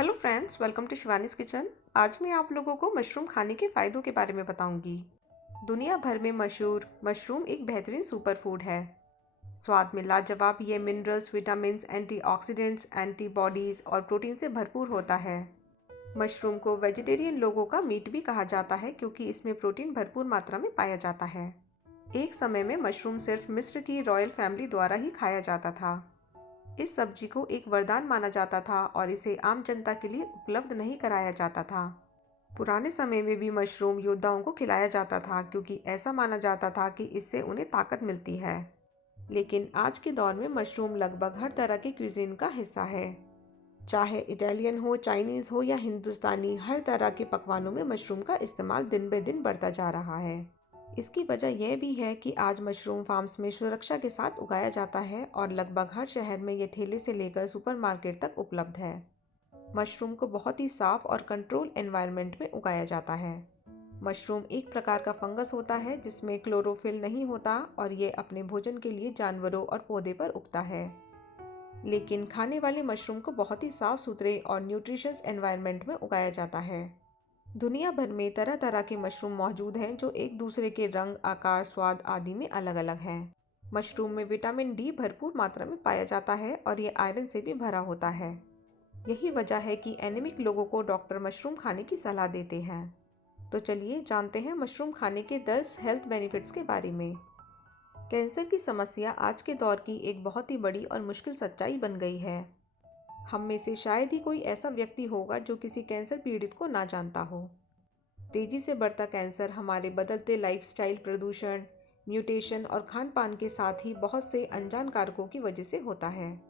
Hello friends, welcome to Shivani's kitchen. आज मैं आप लोगों को मशरूम खाने के फ़ायदों के बारे में बताऊंगी। दुनिया भर में मशहूर मशरूम एक बेहतरीन सुपर फूड है। स्वाद में लाजवाब, ये मिनरल्स, विटामिन्स, एंटीऑक्सीडेंट्स, एंटीबॉडीज़ और प्रोटीन से भरपूर होता है। मशरूम को वेजिटेरियन लोगों का मीट भी कहा जाता है क्योंकि इसमें प्रोटीन भरपूर मात्रा में पाया जाता है। एक समय में मशरूम सिर्फ मिस्र की रॉयल फैमिली द्वारा ही खाया जाता था। इस सब्जी को एक वरदान माना जाता था और इसे आम जनता के लिए उपलब्ध नहीं कराया जाता था। पुराने समय में भी मशरूम योद्धाओं को खिलाया जाता था क्योंकि ऐसा माना जाता था कि इससे उन्हें ताकत मिलती है। लेकिन आज के दौर में मशरूम लगभग हर तरह के क्यूजीन का हिस्सा है। चाहे इटालियन हो, चाइनीज़ हो या हिंदुस्तानी, हर तरह के पकवानों में मशरूम का इस्तेमाल दिन ब दिन बढ़ता जा रहा है। इसकी वजह यह भी है कि आज मशरूम फार्म्स में सुरक्षा के साथ उगाया जाता है और लगभग हर शहर में ये ठेले से लेकर सुपरमार्केट तक उपलब्ध है। मशरूम को बहुत ही साफ और कंट्रोल एनवायरनमेंट में उगाया जाता है। मशरूम एक प्रकार का फंगस होता है जिसमें क्लोरोफिल नहीं होता और ये अपने भोजन के लिए जानवरों और पौधे पर उगता है। लेकिन खाने वाले मशरूम को बहुत ही साफ सुथरे और न्यूट्रिशियस एनवायरनमेंट में उगाया जाता है। दुनिया भर में तरह तरह के मशरूम मौजूद हैं जो एक दूसरे के रंग, आकार, स्वाद आदि में अलग अलग हैं। मशरूम में विटामिन डी भरपूर मात्रा में पाया जाता है और ये आयरन से भी भरा होता है। यही वजह है कि एनीमिक लोगों को डॉक्टर मशरूम खाने की सलाह देते हैं। तो चलिए जानते हैं मशरूम खाने के 10 हेल्थ बेनिफिट्स के बारे में। कैंसर की समस्या आज के दौर की एक बहुत ही बड़ी और मुश्किल सच्चाई बन गई है। हम में से शायद ही कोई ऐसा व्यक्ति होगा जो किसी कैंसर पीड़ित को ना जानता हो। तेजी से बढ़ता कैंसर हमारे बदलते लाइफस्टाइल, प्रदूषण, म्यूटेशन और खान पान के साथ ही बहुत से अनजान कारकों की वजह से होता है।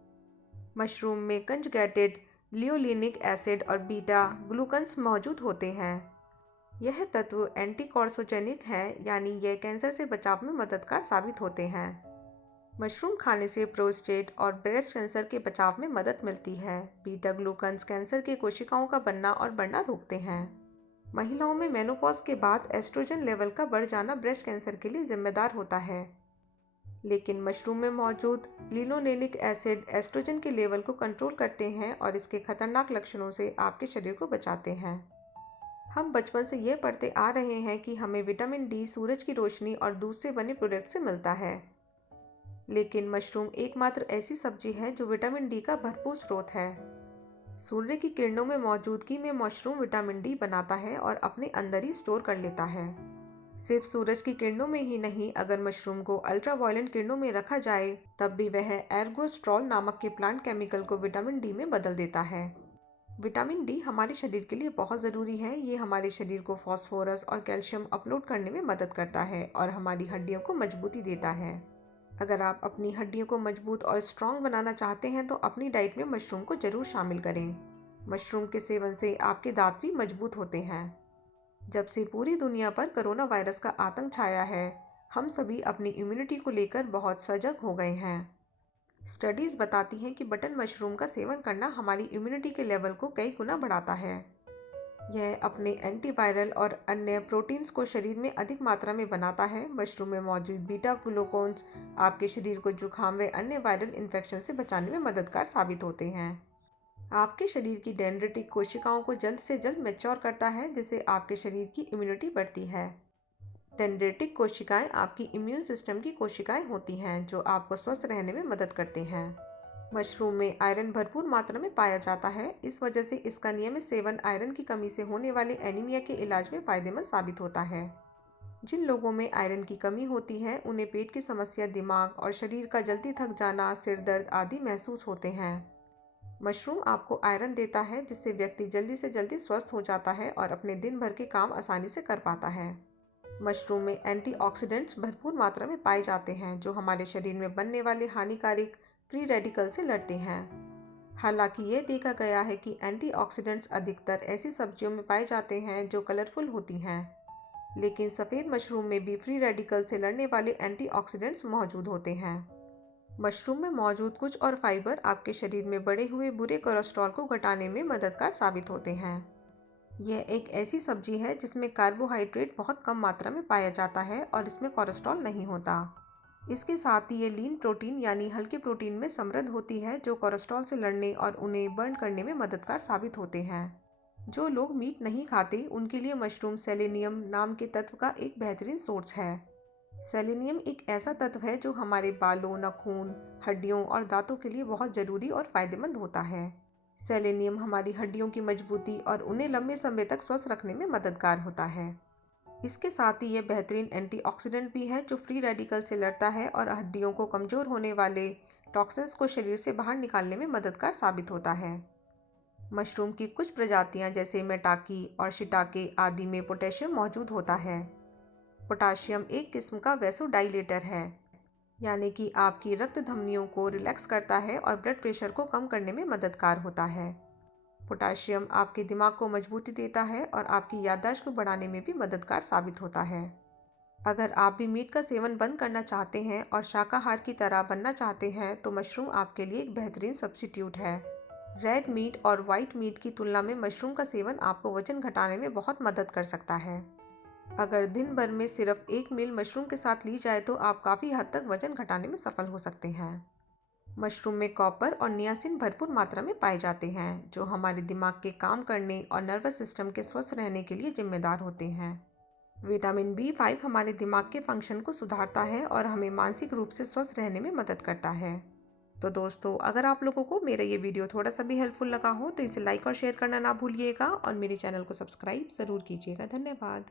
मशरूम में कंजगेटेड लियोलिनिक एसिड और बीटा ग्लूकन्स मौजूद होते हैं। यह तत्व एंटीकॉर्सोजेनिक है, यानी यह कैंसर से बचाव में मददगार साबित होते हैं। मशरूम खाने से प्रोस्टेट और ब्रेस्ट कैंसर के बचाव में मदद मिलती है। बीटा ग्लूकन्स कैंसर के कोशिकाओं का बनना और बढ़ना रोकते हैं। महिलाओं में मेनोपॉज के बाद एस्ट्रोजन लेवल का बढ़ जाना ब्रेस्ट कैंसर के लिए जिम्मेदार होता है। लेकिन मशरूम में मौजूद लिनोलेनिक एसिड एस्ट्रोजन के लेवल को कंट्रोल करते हैं और इसके खतरनाक लक्षणों से आपके शरीर को बचाते हैं। हम बचपन से यह पढ़ते आ रहे हैं कि हमें विटामिन डी सूरज की रोशनी और दूध से बने प्रोडक्ट से मिलता है। लेकिन मशरूम एकमात्र ऐसी सब्जी है जो विटामिन डी का भरपूर स्रोत है। सूर्य की किरणों में मौजूदगी में मशरूम विटामिन डी बनाता है और अपने अंदर ही स्टोर कर लेता है। सिर्फ सूरज की किरणों में ही नहीं, अगर मशरूम को अल्ट्रावायलेट किरणों में रखा जाए तब भी वह एर्गोस्ट्रॉल नामक के प्लांट केमिकल को विटामिन डी में बदल देता है। विटामिन डी हमारे शरीर के लिए बहुत ज़रूरी है। ये हमारे शरीर को फास्फोरस और कैल्शियम अपलोड करने में मदद करता है और हमारी हड्डियों को मजबूती देता है। अगर आप अपनी हड्डियों को मजबूत और स्ट्रॉन्ग बनाना चाहते हैं तो अपनी डाइट में मशरूम को जरूर शामिल करें। मशरूम के सेवन से आपके दांत भी मजबूत होते हैं। जब से पूरी दुनिया पर कोरोना वायरस का आतंक छाया है, हम सभी अपनी इम्यूनिटी को लेकर बहुत सजग हो गए हैं। स्टडीज़ बताती हैं कि बटन मशरूम का सेवन करना हमारी इम्यूनिटी के लेवल को कई गुना बढ़ाता है। यह अपने एंटीवायरल और अन्य प्रोटीन्स को शरीर में अधिक मात्रा में बनाता है। मशरूम में मौजूद बीटा ग्लूकोन्स आपके शरीर को जुकाम व अन्य वायरल इन्फेक्शन से बचाने में मददगार साबित होते हैं। आपके शरीर की डेंड्रिटिक कोशिकाओं को जल्द से जल्द मैच्योर करता है, जिससे आपके शरीर की इम्यूनिटी बढ़ती है। डेंड्रिटिक कोशिकाएं आपकी इम्यून सिस्टम की कोशिकाएं होती हैं जो आपको स्वस्थ रहने में मदद करते हैं। मशरूम में आयरन भरपूर मात्रा में पाया जाता है। इस वजह से इसका नियमित सेवन आयरन की कमी से होने वाले एनीमिया के इलाज में फ़ायदेमंद साबित होता है। जिन लोगों में आयरन की कमी होती है उन्हें पेट की समस्या, दिमाग और शरीर का जल्दी थक जाना, सिर दर्द आदि महसूस होते हैं। मशरूम आपको आयरन देता है जिससे व्यक्ति जल्दी से जल्दी स्वस्थ हो जाता है और अपने दिन भर के काम आसानी से कर पाता है। मशरूम में एंटीऑक्सीडेंट्स भरपूर मात्रा में पाए जाते हैं जो हमारे शरीर में बनने वाले हानिकारक फ्री रेडिकल से लड़ते हैं। हालांकि ये देखा गया है कि एंटीऑक्सीडेंट्स अधिकतर ऐसी सब्जियों में पाए जाते हैं जो कलरफुल होती हैं, लेकिन सफ़ेद मशरूम में भी फ्री रेडिकल से लड़ने वाले एंटीऑक्सीडेंट्स मौजूद होते हैं। मशरूम में मौजूद कुछ और फाइबर आपके शरीर में बढ़े हुए बुरे कोलेस्ट्रॉल को घटाने में मददगार साबित होते हैं। यह एक ऐसी सब्जी है जिसमें कार्बोहाइड्रेट बहुत कम मात्रा में पाया जाता है और इसमें कोलेस्ट्रॉल नहीं होता। इसके साथ ही ये लीन प्रोटीन यानी हल्के प्रोटीन में समृद्ध होती है, जो कोलेस्ट्रॉल से लड़ने और उन्हें बर्न करने में मददगार साबित होते हैं। जो लोग मीट नहीं खाते उनके लिए मशरूम सेलेनियम नाम के तत्व का एक बेहतरीन सोर्स है। सेलेनियम एक ऐसा तत्व है जो हमारे बालों, नाखून, हड्डियों और दांतों के लिए बहुत ज़रूरी और फायदेमंद होता है। सेलेनियम हमारी हड्डियों की मजबूती और उन्हें लंबे समय तक स्वस्थ रखने में मददगार होता है। इसके साथ ही यह बेहतरीन एंटीऑक्सीडेंट भी है, जो फ्री रेडिकल से लड़ता है और हड्डियों को कमज़ोर होने वाले टॉक्सिन्स को शरीर से बाहर निकालने में मददगार साबित होता है। मशरूम की कुछ प्रजातियां जैसे मेटाकी और शिटाके आदि में पोटेशियम मौजूद होता है। पोटाशियम एक किस्म का वैसोडाइलेटर है, यानी कि आपकी रक्त धमनियों को रिलैक्स करता है और ब्लड प्रेशर को कम करने में मददगार होता है। पोटाशियम आपके दिमाग को मजबूती देता है और आपकी याददाश्त को बढ़ाने में भी मददगार साबित होता है। अगर आप भी मीट का सेवन बंद करना चाहते हैं और शाकाहार की तरह बनना चाहते हैं तो मशरूम आपके लिए एक बेहतरीन सब्स्टिट्यूट है। रेड मीट और वाइट मीट की तुलना में मशरूम का सेवन आपको वजन घटाने में बहुत मदद कर सकता है। अगर दिन भर में सिर्फ एक मील मशरूम के साथ ली जाए तो आप काफ़ी हद तक वजन घटाने में सफल हो सकते हैं। मशरूम में कॉपर और नियासिन भरपूर मात्रा में पाए जाते हैं, जो हमारे दिमाग के काम करने और नर्वस सिस्टम के स्वस्थ रहने के लिए जिम्मेदार होते हैं। विटामिन B5 हमारे दिमाग के फंक्शन को सुधारता है और हमें मानसिक रूप से स्वस्थ रहने में मदद करता है। तो दोस्तों, अगर आप लोगों को मेरा ये वीडियो थोड़ा सा भी हेल्पफुल लगा हो तो इसे लाइक और शेयर करना ना भूलिएगा और मेरे चैनल को सब्सक्राइब ज़रूर कीजिएगा। धन्यवाद।